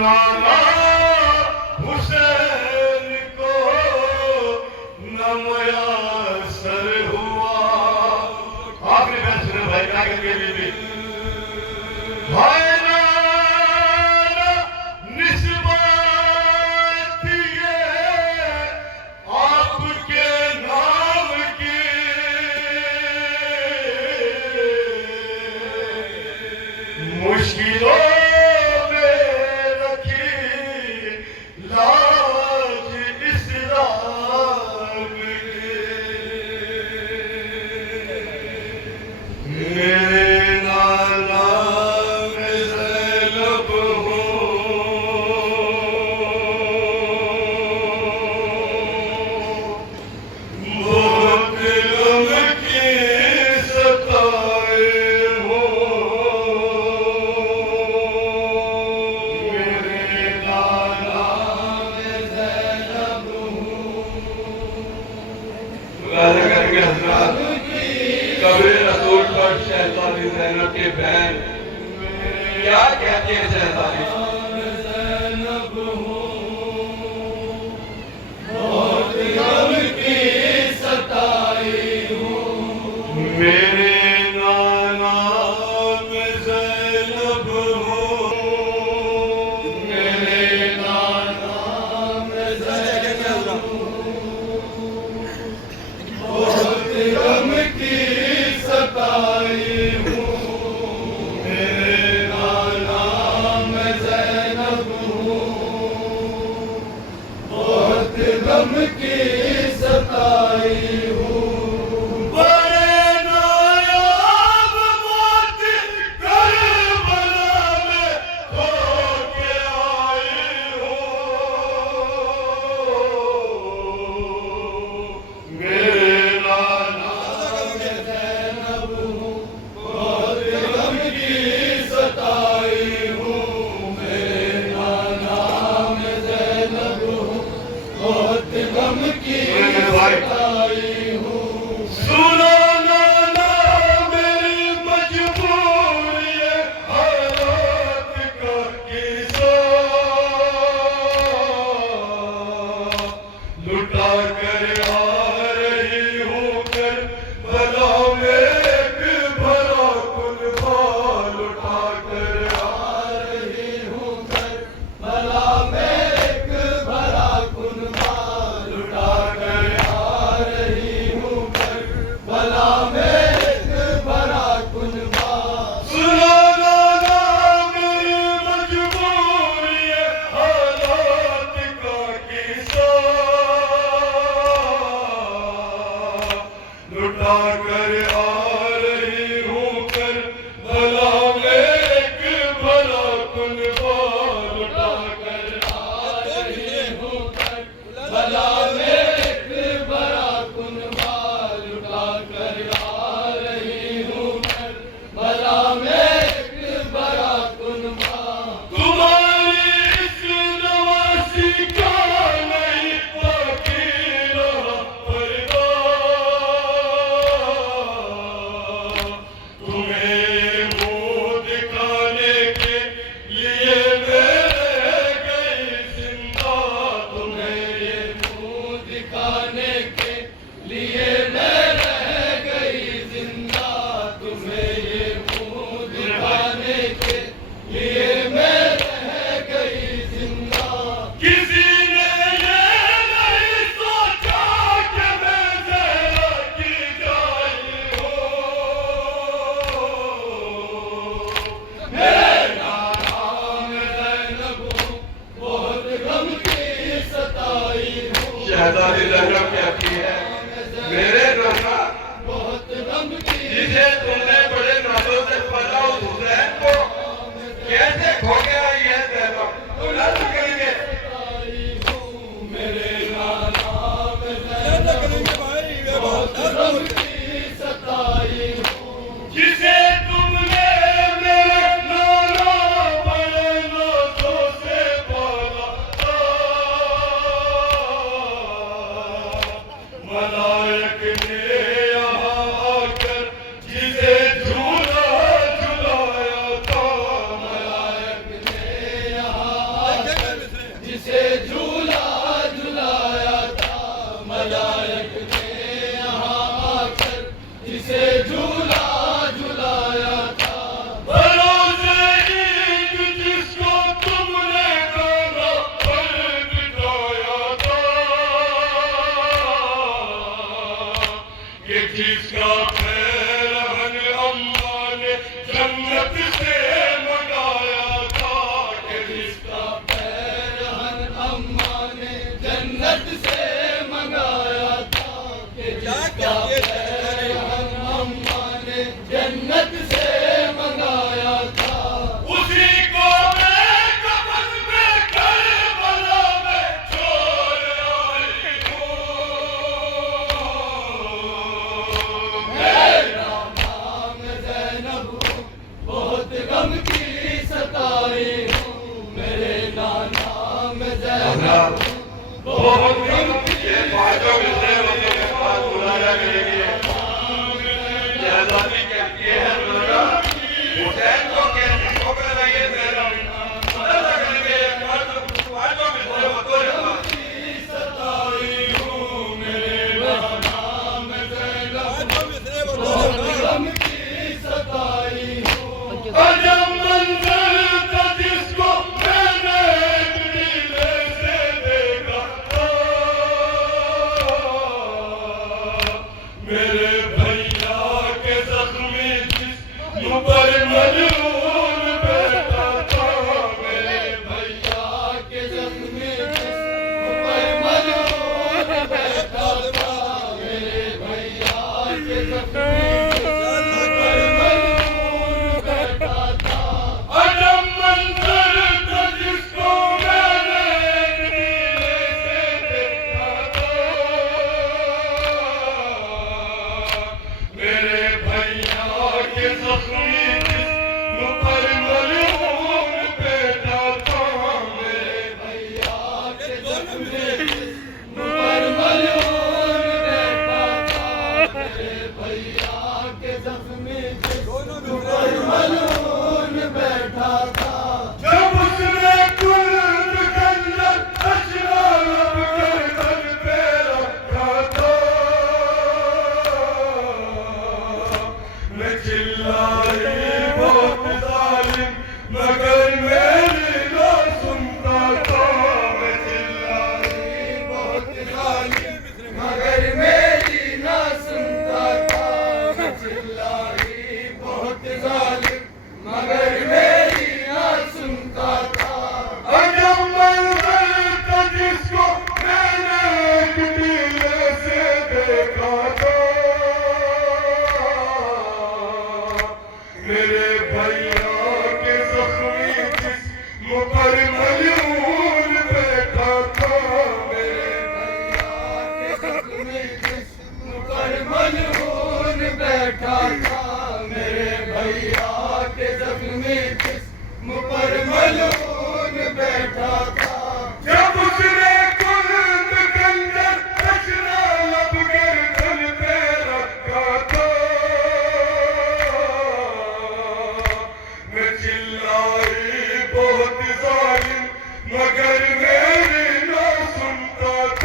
नाना हुसैन को न मुयस्सर हुआ। आखिरी फैसले भाई कागज के बीबी भाई नाना निस्बत ये आपके नाम की मुश्किलों में रखी लाज इस्लाम की। मेरे नाना में ज़ैनब हो, बहुत गम की सताए हो। मेरे नाना में ज़ैनब हो। वादा करके हज़रात कब्र रसूल पर शहज़ादी ज़ैनब की बहन क्या कहती है? शहज़ादी ज़ैनब हो, बहुत गम की सताई हो। मेरे नाना में ज़ैनब हो, मेरे नाना में ज़ैनब हो, बहुत गम की सताई हो। मेरे नाना में ज़ैनब बहुत ये पांचों मिलने वालों के पास बुलाया करेंगे। ये आजादी कहती है मेरा हुसैन को कैसे ठोकर लगे मेरा ऐसा करेंगे। पांचों मिलने वालों के पास मगर मेरी ना सुनता